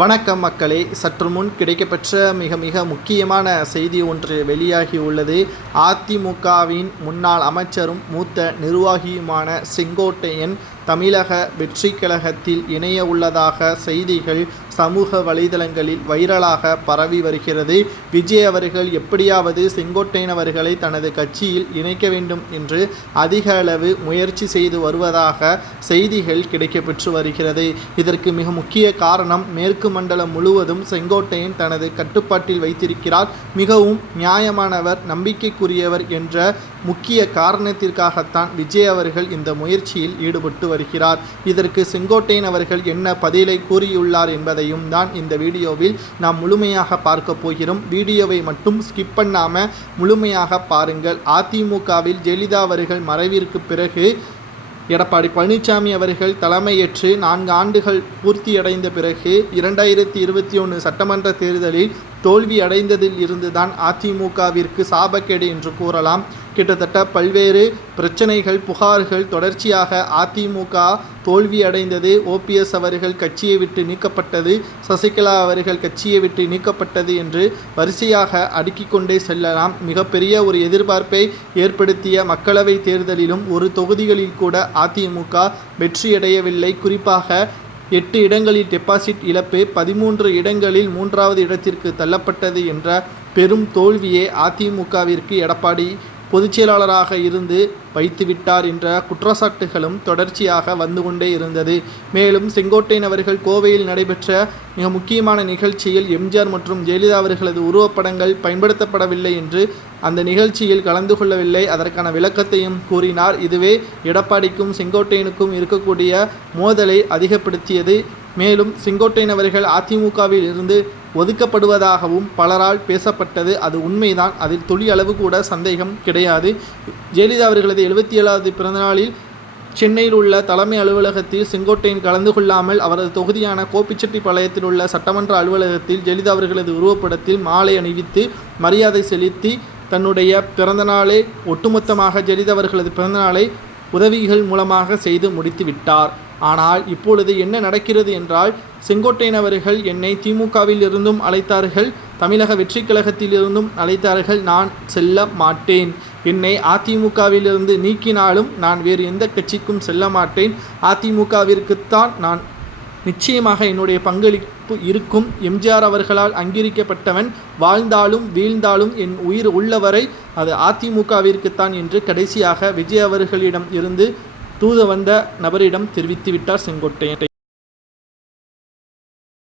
வணக்கம் மக்களே. சற்று முன் கிடைக்கப்பெற்ற மிக மிக முக்கியமான செய்தி ஒன்று வெளியாகி உள்ளது. அதிமுகவின் முன்னாள் அமைச்சரும் மூத்த நிர்வாகியுமான செங்கோட்டையன் தமிழக வெற்றி கழகத்தில் இணைய உள்ளதாக செய்திகள் சமூக வலைதளங்களில் வைரலாக பரவி வருகிறது. விஜய் அவர்கள் எப்படியாவது செங்கோட்டையன் அவர்களை தனது கட்சியில் இணைக்க வேண்டும் என்று அதிக அளவு முயற்சி செய்து வருவதாக செய்திகள் கிடைக்கப்பெற்று வருகிறது. இதற்கு மிக முக்கிய காரணம் மேற்கு மண்டலம் முழுவதும் செங்கோட்டையன் தனது கட்டுப்பாட்டில் வைத்திருக்கிறார். மிகவும் நியாயமானவர் நம்பிக்கைக்குரியவர் என்ற முக்கிய காரணத்திற்காகத்தான் விஜய் அவர்கள் இந்த முயற்சியில் ஈடுபட்டு வருகிறார். இதற்கு செங்கோட்டையன் அவர்கள் என்ன பதிலை கூறியுள்ளார் என்பதையும் தான் இந்த வீடியோவில் நாம் முழுமையாக பார்க்க போகிறோம். வீடியோவை மட்டும் ஸ்கிப் பண்ணாமல் முழுமையாக பாருங்கள். அதிமுகவில் ஜெயலலிதா அவர்கள் மறைவிற்கு பிறகு எடப்பாடி பழனிசாமி அவர்கள் தலைமையேற்று நான்கு ஆண்டுகள் பூர்த்தியடைந்த பிறகு இரண்டாயிரத்தி இருபத்தி ஒன்று சட்டமன்ற தேர்தலில் தோல்வி அடைந்ததில் இருந்துதான் அதிமுகவிற்கு சாபக்கேடு என்று கூறலாம். கிட்டத்தட்ட பல்வேறு பிரச்சனைகள் புகார்கள் தொடர்ச்சியாக அதிமுக தோல்வியடைந்தது. ஓபிஎஸ் அவர்கள் கட்சியை விட்டு நீக்கப்பட்டது. சசிகலா அவர்கள் கட்சியை விட்டு நீக்கப்பட்டது என்று வரிசையாக அடுக்கிக் கொண்டே செல்லலாம். மிகப்பெரிய ஒரு எதிர்பார்ப்பை ஏற்படுத்திய மக்களவை தேர்தலிலும் ஒரு தொகுதிகளில் கூட அதிமுக வெற்றியடையவில்லை. குறிப்பாக எட்டு இடங்களில் டெபாசிட் இழப்பு பதிமூன்று இடங்களில் மூன்றாவது இடத்திற்கு தள்ளப்பட்டது என்ற பெரும் தோல்வியே அதிமுகவிற்கு எடப்பாடி பொதுச்செயலாளராக இருந்து வைத்துவிட்டார் என்ற குற்றச்சாட்டுகளும் தொடர்ச்சியாக வந்து கொண்டே இருந்தது. மேலும் செங்கோட்டையன் அவர்கள் கோவையில் நடைபெற்ற மிக முக்கியமான நிகழ்ச்சியில் எம்ஜிஆர் மற்றும் ஜெயலலிதா அவர்களது உருவப்படங்கள் பயன்படுத்தப்படவில்லை என்று அந்த நிகழ்ச்சியில் கலந்து கொள்ளவில்லை. அதற்கான விளக்கத்தையும் கூறினார். இதுவே எடப்பாடிக்கும் செங்கோட்டையனுக்கும் இருக்கக்கூடிய மோதலை அதிகப்படுத்தியது. மேலும் செங்கோட்டையன் அவர்கள் அதிமுகவில் இருந்து ஒதுக்கப்படுவதாகவும் பலரால் பேசப்பட்டது. அது உண்மைதான். அதில் துளி அளவு கூட சந்தேகம் கிடையாது. ஜெயலலிதா அவர்களது எழுபத்தி ஏழாவது பிறந்தநாளில் சென்னையில் உள்ள தலைமை அலுவலகத்தில் செங்கோட்டையன் கலந்து கொள்ளாமல் அவரது தொகுதியான கோபிச்செட்டிப்பாளையத்தில் உள்ள சட்டமன்ற அலுவலகத்தில் ஜெயலலிதா அவர்களது உருவப்படத்தில் மாலை அணிவித்து மரியாதை செலுத்தி தன்னுடைய பிறந்தநாளை ஒட்டுமொத்தமாக ஜெயலலிதா அவர்களது பிறந்தநாளை உதவிகள் மூலமாக செய்து முடித்து விட்டார். ஆனால் இப்பொழுது என்ன நடக்கிறது என்றால் செங்கோட்டையன் அவர்கள் என்னை திமுகவில் இருந்தும் அழைத்தார்கள் தமிழக வெற்றி கழகத்திலிருந்தும் அழைத்தார்கள் நான் செல்ல மாட்டேன். என்னை அதிமுகவிலிருந்து நீக்கினாலும் நான் வேறு எந்த கட்சிக்கும் செல்ல மாட்டேன். அதிமுகவிற்குத்தான் நான் நிச்சயமாக என்னுடைய பங்களிப்பு இருக்கும். எம்ஜிஆர் அவர்களால் அங்கீகரிக்கப்பட்டவன் வாழ்ந்தாலும் வீழ்ந்தாலும் என் உயிர் உள்ளவரை அது அதிமுகவிற்குத்தான் என்று கடைசியாக விஜய் அவர்களிடம் இருந்து தூது வந்த நபரிடம் தெரிவித்துவிட்டார் செங்கோட்டையன்.